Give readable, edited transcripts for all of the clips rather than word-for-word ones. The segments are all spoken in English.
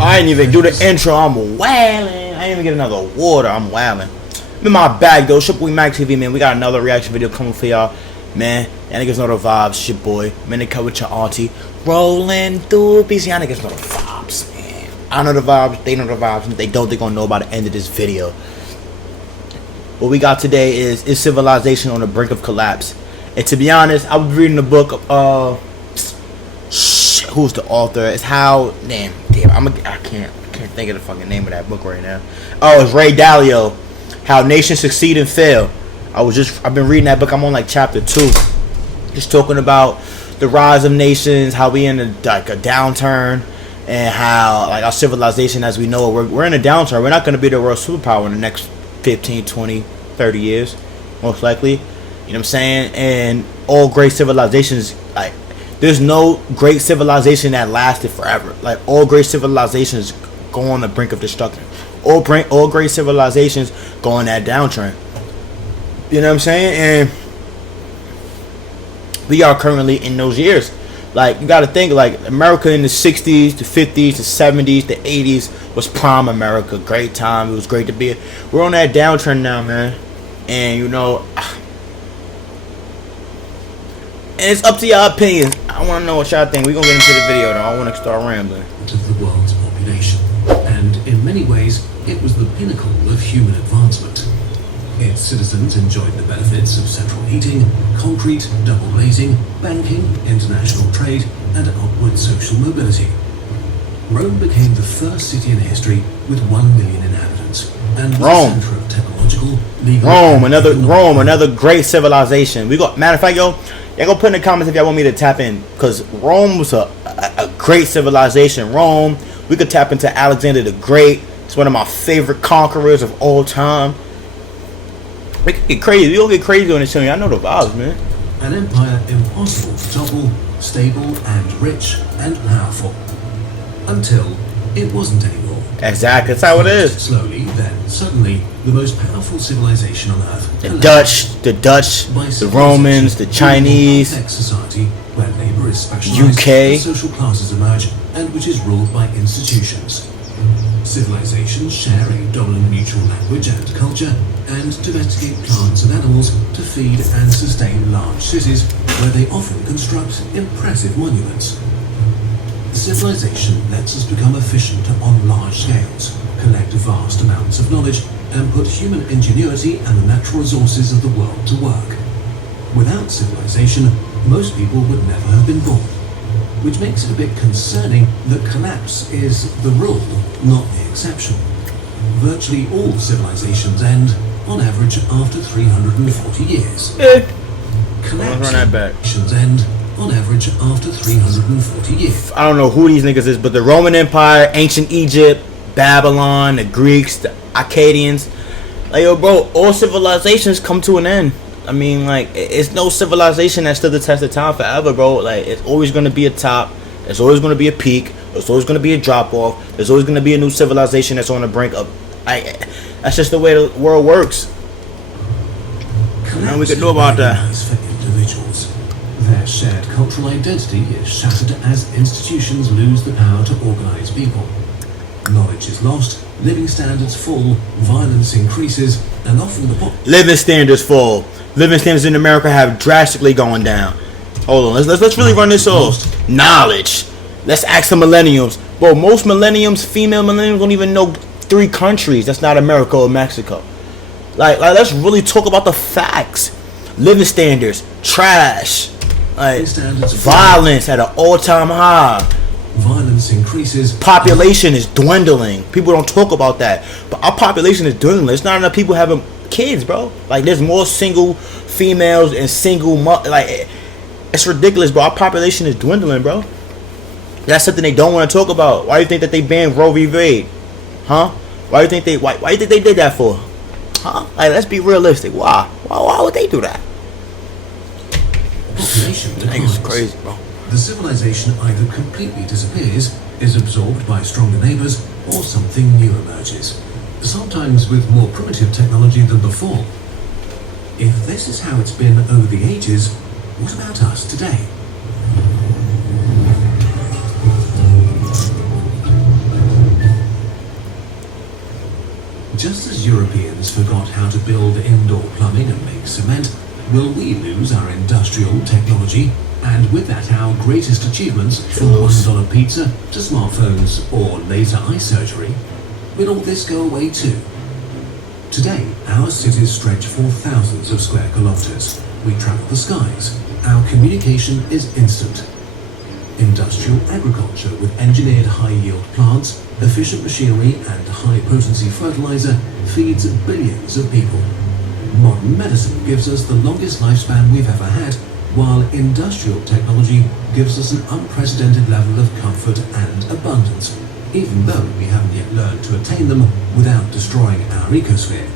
I didn't even do the intro. I'm wailing. I didn't even get another water. I'm wailing. I'm in my bag though. Shipboy Mac TV, man. We got another reaction video coming for y'all, man. Y'all niggas know the vibes. Shipboy, man. They cut with your auntie, rolling through BC. Y'all niggas know the vibes, man. I know the vibes. They know the vibes. And if they don't, they gonna know by the end of this video. What we got today is civilization on the brink of collapse? And to be honest, I was reading the book of who's the author? It's how damn I can't think of the fucking name of that book right now. Oh, it's Ray Dalio, How Nations Succeed and Fail. I've been reading that book. I'm on like chapter 2, just talking about the rise of nations, how we in a downturn, and how like our civilization as we know it, we're in a downturn. We're not going to be the world superpower in the next 15, 20, 30 years, most likely. You know what I'm saying? And all great civilizations, like, there's no great civilization that lasted forever. Like, all great civilizations go on the brink of destruction. All great civilizations go on that downtrend. You know what I'm saying? And we are currently in those years. Like, you got to think, like, America in the 60s, the 50s, the 70s, the 80s was prime America. Great time. It was great to be. We're on that downtrend now, man. And, you know, and it's up to your opinion. I want to know what y'all think. We're going to get into the video, though. I want to start rambling. Of the world's population. And in many ways, it was the pinnacle of human advancement. Its citizens enjoyed the benefits of central heating, concrete, double glazing, banking, international trade, and upward social mobility. Rome became the first city in history with 1 million inhabitants. And was a center of technological, legal, another great civilization. We got, matter of fact, y'all go put in the comments if y'all want me to tap in, because Rome was a great civilization. Rome, we could tap into Alexander the Great. It's one of my favorite conquerors of all time. We could get crazy. We don't get crazy on this channel. I know the vibes, man. An empire impossible to topple, stable and rich and powerful. Until it wasn't anymore. Exactly, that's how it is. Slowly, then suddenly, the most powerful civilization on earth. The Dutch, the Romans, the Chinese, society where labor is specialized, UK, social classes emerge, and which is ruled by institutions. Civilizations share a dominant mutual language and culture, and domesticate plants and animals to feed and sustain large cities, where they often construct impressive monuments. Civilization lets us become efficient on large scales, collect vast amounts of knowledge, and put human ingenuity and the natural resources of the world to work. Without civilization, most people would never have been born, which makes it a bit concerning that collapse is the rule, not the exception. Virtually all civilizations end, on average, after 340 years. Collapse end, on average, after 340 years. I don't know who these niggas is, but the Roman Empire, ancient Egypt, Babylon, the Greeks, the Akkadians. Like, yo, bro, all civilizations come to an end. I mean, like, it's no civilization that stood the test of time forever, bro. Like, it's always going to be a top. There's always going to be a peak. There's always going to be a drop-off. There's always going to be a new civilization that's on the brink of... that's just the way the world works. And we could know about that. For individuals. Their shared cultural identity is shattered as institutions lose the power to organize people. Knowledge is lost, living standards fall, violence increases, and often the living standards fall. Living standards in America have drastically gone down. Hold on, let's really run this off. Knowledge. Let's ask the millennials. Bro, most millenniums, female millennials, don't even know 3 countries that's not America or Mexico. Like let's really talk about the facts. Living standards, trash. Like, violence at an all-time high. Violence increases. Population is dwindling. People don't talk about that, but our population is dwindling. It's not enough people having kids, bro. Like, there's more single females and single like, it's ridiculous, bro. Our population is dwindling, bro. That's something they don't want to talk about. Why do you think that they banned Roe v. Wade? Huh? Why do you think they did that for? Huh? Like, let's be realistic. Why would they do that? Population declines. It's crazy, bro. The civilization either completely disappears, is absorbed by stronger neighbors, or something new emerges. Sometimes with more primitive technology than before. If this is how it's been over the ages, what about us today? Just as Europeans forgot how to build indoor plumbing and make cement, will we lose our industrial technology, and with that our greatest achievements, from $1 pizza to smartphones or laser eye surgery? Will all this go away too? Today, our cities stretch for thousands of square kilometers. We travel the skies. Our communication is instant. Industrial agriculture with engineered high-yield plants, efficient machinery and high-potency fertilizer feeds billions of people. Modern medicine gives us the longest lifespan we've ever had, while industrial technology gives us an unprecedented level of comfort and abundance, even though we haven't yet learned to attain them without destroying our ecosphere.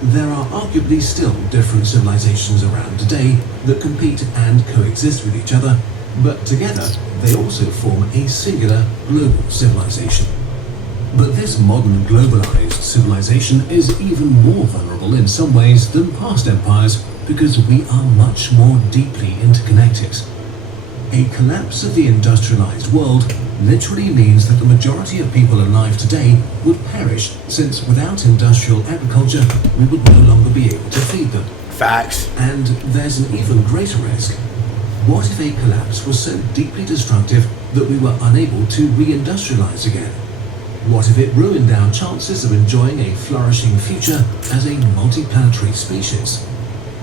There are arguably still different civilizations around today that compete and coexist with each other, but together they also form a singular global civilization. But this modern globalized civilization is even more vulnerable in some ways than past empires because we are much more deeply interconnected. A collapse of the industrialized world literally means that the majority of people alive today would perish, since without industrial agriculture we would no longer be able to feed them. Facts. And there's an even greater risk. What if a collapse was so deeply destructive that we were unable to re-industrialize again? What if it ruined our chances of enjoying a flourishing future as a multi-planetary species?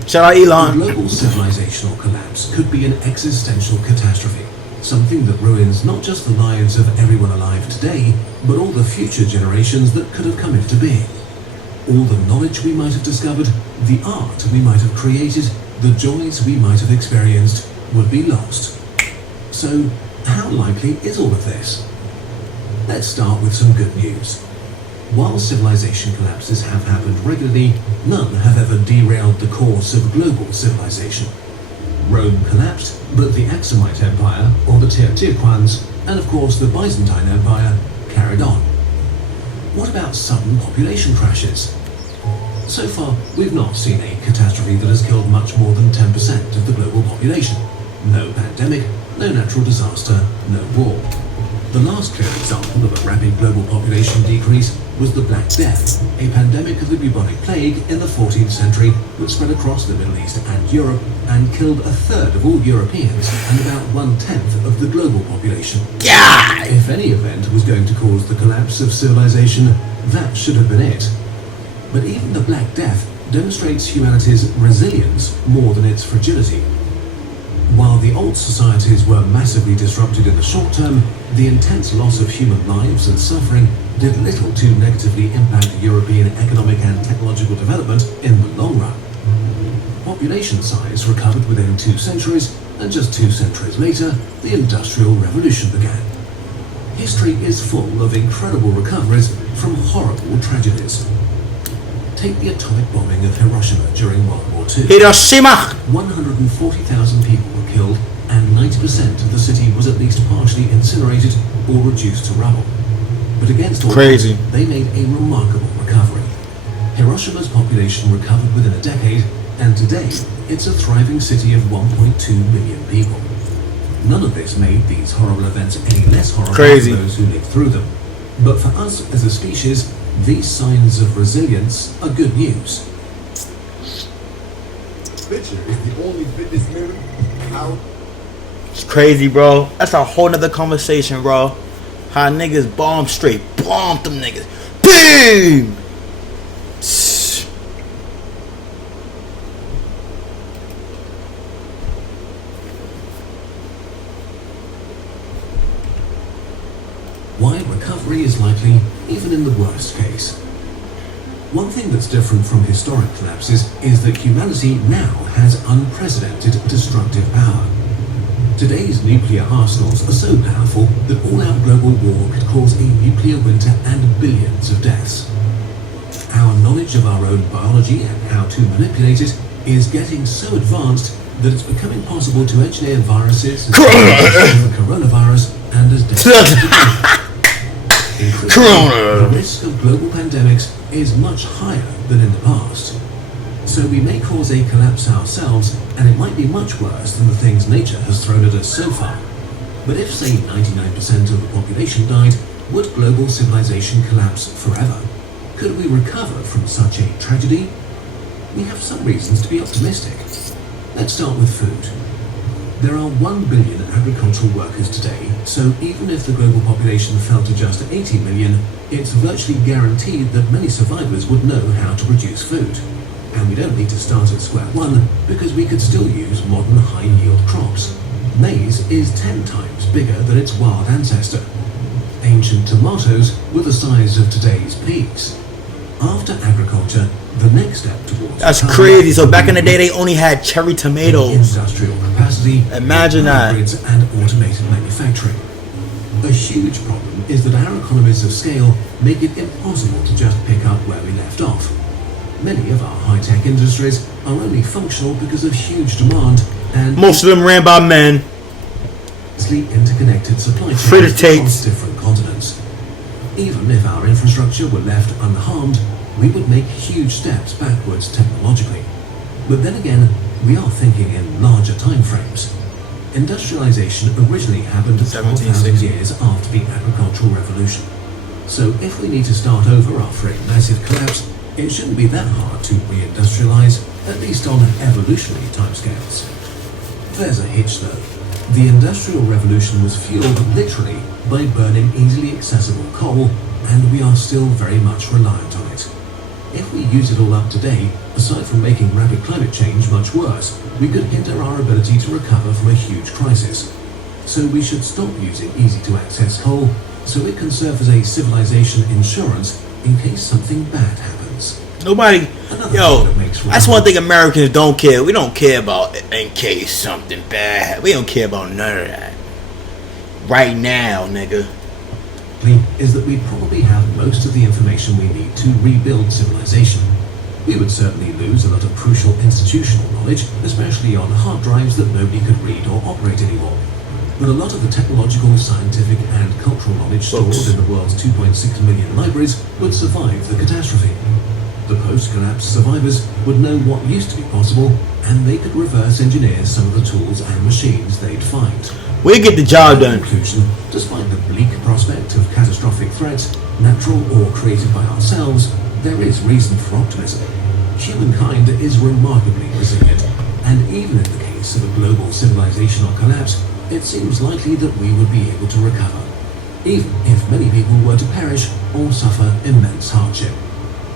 Shout out A Elon. global civilizational collapse could be an existential catastrophe, something that ruins not just the lives of everyone alive today, but all the future generations that could have come into being. All the knowledge we might have discovered, the art we might have created, the joys we might have experienced would be lost. So, how likely is all of this? Let's start with some good news. While civilization collapses have happened regularly, none have ever derailed the course of global civilization. Rome collapsed, but the Aksumite Empire, or the Teotihuacans, and of course the Byzantine Empire, carried on. What about sudden population crashes? So far, we've not seen a catastrophe that has killed much more than 10% of the global population. No pandemic, no natural disaster, no war. The last clear example of a rapid global population decrease was the Black Death, a pandemic of the bubonic plague in the 14th century which spread across the Middle East and Europe and killed a third of all Europeans and about 1/10 of the global population. Yeah. If any event was going to cause the collapse of civilization, that should have been it. But even the Black Death demonstrates humanity's resilience more than its fragility. While the old societies were massively disrupted in the short term, the intense loss of human lives and suffering did little to negatively impact European economic and technological development in the long run. Population size recovered within 2 centuries, and just 2 centuries later, the Industrial Revolution began. History is full of incredible recoveries from horrible tragedies. Take the atomic bombing of Hiroshima during World War II. Hiroshima. 140,000 people were killed, and 90% of the city was at least partially incinerated or reduced to rubble. But against all Crazy. odds, they made a remarkable recovery. Hiroshima's population recovered within a decade, and today it's a thriving city of 1.2 million people. None of this made these horrible events any less horrible Crazy. for those who lived through them. But for us as a species, these signs of resilience are good news. Picture is the only fitness mirror out. It's crazy, bro. That's a whole nother conversation, bro. How niggas bomb straight. Bomb them niggas. Boom! Why recovery is likely, even in the worst case. One thing that's different from historic collapses is that humanity now has unprecedented destructive power. Today's nuclear arsenals are so powerful that all-out global war could cause a nuclear winter and billions of deaths. Our knowledge of our own biology and how to manipulate it is getting so advanced that it's becoming possible to engineer viruses, the coronavirus, and as deadly. The risk of global pandemics is much higher than in the past. So we may cause a collapse ourselves, and it might be much worse than the things nature has thrown at us so far. But if, say, 99% of the population died, would global civilization collapse forever? Could we recover from such a tragedy? We have some reasons to be optimistic. Let's start with food. There are 1 billion agricultural workers today, so even if the global population fell to just 80 million, it's virtually guaranteed that many survivors would know how to produce food. And we don't need to start at square one, because we could still use modern high-yield crops. Maize is 10 times bigger than its wild ancestor. Ancient tomatoes were the size of today's peas. After agriculture, the next step towards... That's crazy. So back in the day, they only had cherry tomatoes. Industrial capacity, Imagine that. grids and automated manufacturing. A huge problem is that our economies of scale make it impossible to just pick up where we left off. Many of our high-tech industries are only functional because of huge demand and Most of them ran by men. interconnected supply Free to chains take. across different continents. Even if our infrastructure were left unharmed, we would make huge steps backwards technologically. But then again, we are thinking in larger timeframes. Industrialization originally happened 12,000 years after the agricultural revolution. So if we need to start over after a massive collapse, it shouldn't be that hard to re-industrialize, at least on evolutionary timescales. There's a hitch though. The Industrial Revolution was fueled literally by burning easily accessible coal, and we are still very much reliant on it. If we use it all up today, aside from making rapid climate change much worse, we could hinder our ability to recover from a huge crisis. So we should stop using easy-to-access coal, so it can serve as a civilization insurance in case something bad happens. Nobody, Another yo, thing that makes that's one thing Americans don't care. We don't care about in case something bad. We don't care about none of that. Right now, nigga. Is that we probably have most of the information we need to rebuild civilization. We would certainly lose a lot of crucial institutional knowledge, especially on hard drives that nobody could read or operate anymore. But a lot of the technological, scientific and cultural knowledge stored in the world's 2.6 million libraries would survive the catastrophe. The post-collapse survivors would know what used to be possible, and they could reverse engineer some of the tools and machines they'd find. We get the job In done. conclusion, despite the bleak prospect of catastrophic threats, natural or created by ourselves, there is reason for optimism. Humankind is remarkably resilient, and even in the case of a global civilizational collapse, it seems likely that we would be able to recover, even if many people were to perish or suffer immense hardship,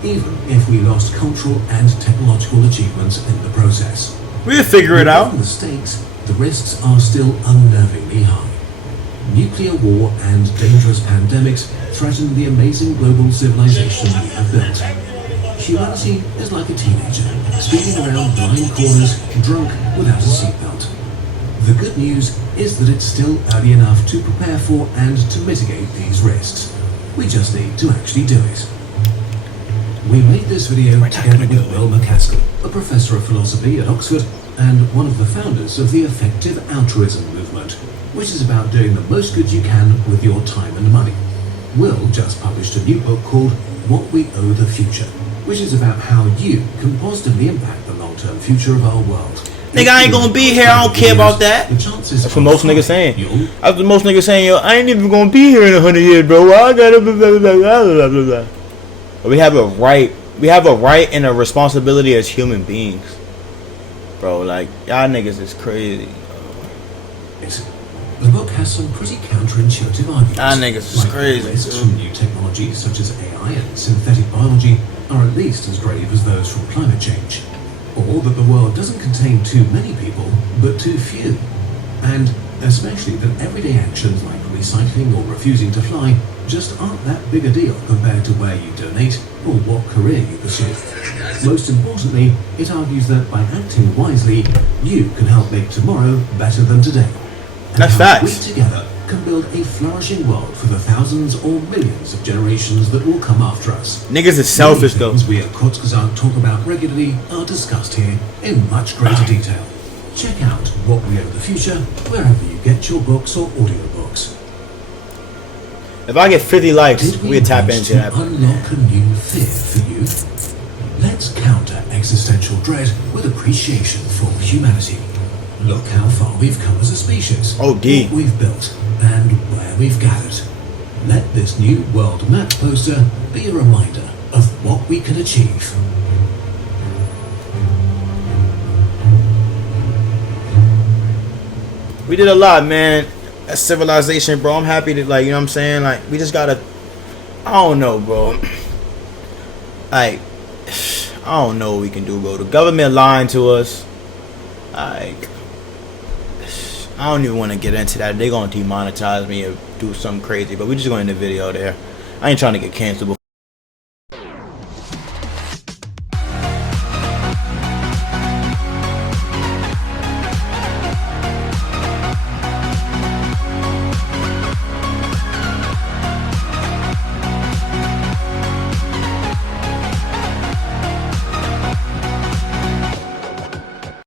even if we lost cultural and technological achievements in the process. We'll figure it out. Given the stakes, the risks are still unnervingly high. Nuclear war and dangerous pandemics threaten the amazing global civilization we have built. Humanity is like a teenager, speeding around blind corners, drunk without a seatbelt. The good news is that it's still early enough to prepare for and to mitigate these risks. We just need to actually do it. We made this video together with Will McCaskell, a professor of philosophy at Oxford and one of the founders of the effective altruism movement, which is about doing the most good you can with your time and money. Will just published a new book called What We Owe the Future, which is about how you can positively impact the long-term future of our world. Nigga, I ain't gonna be here. I don't care about that. The chances That's what most niggas saying. you'll That's what most niggas saying, yo, I ain't even gonna be here in 100 years, bro. I gotta blah, blah, blah, blah, blah, blah. We have a right. We have a right and a responsibility as human beings. Bro, like, y'all niggas is crazy. The book has some pretty counterintuitive arguments. Y'all niggas is like crazy, risks dude. from new technologies such as AI and synthetic biology are at least as grave as those from climate change. Or that the world doesn't contain too many people, but too few. And especially that everyday actions like recycling or refusing to fly just aren't that big a deal compared to where you donate or what career you pursue. Most importantly, it argues that by acting wisely, you can help make tomorrow better than today. And That's how facts. we together can build a flourishing world for the thousands or millions of generations that will come after us. Niggas is selfish, though. Things we at Kurzgesagt talk about regularly are discussed here in much greater detail. Check out What We Owe the Future wherever you get your books or audiobooks. If I get 50 likes, Did we tap manage into to that. unlock a new fear for you? Let's counter existential dread with appreciation for humanity. Look how far we've come as a species, Oh, D. what we've built, and where we've gathered. Let this new world map poster be a reminder of what we can achieve. We did a lot, man. That civilization, bro. I'm happy to, like, you know what I'm saying? Like, we just gotta, I don't know, bro. Like, I don't know what we can do, bro. The government lying to us. Like, I don't even want to get into that. They gonna demonetize me or do something crazy, but we just gonna end the video there. I ain't trying to get canceled.